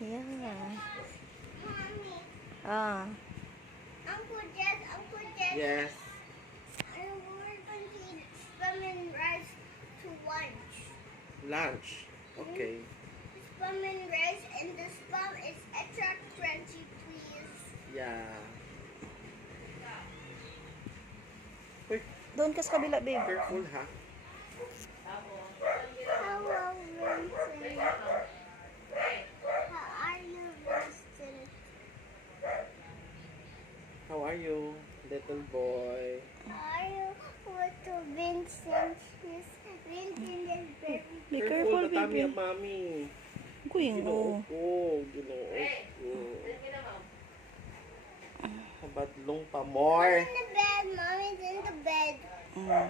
Yeah. Mommy, Ah. Uncle Jess, Yes. we're going to eat spam and rice to lunch. Lunch. Okay. Spam and rice, and the spam is extra crunchy, please. Yeah. Uy, Doon ka sa kabila, babe. careful ha. Hello, Vincent. How are you, Vincent? How are you, little boy? How are you, little Vincent? Yes, Vincent is very Be careful, tatami baby. ang mami. Kuing, Ginoo oh. ko. Ginoo ko. Kabadlong pa more. in the bed. Mommy's in the bed. Mm.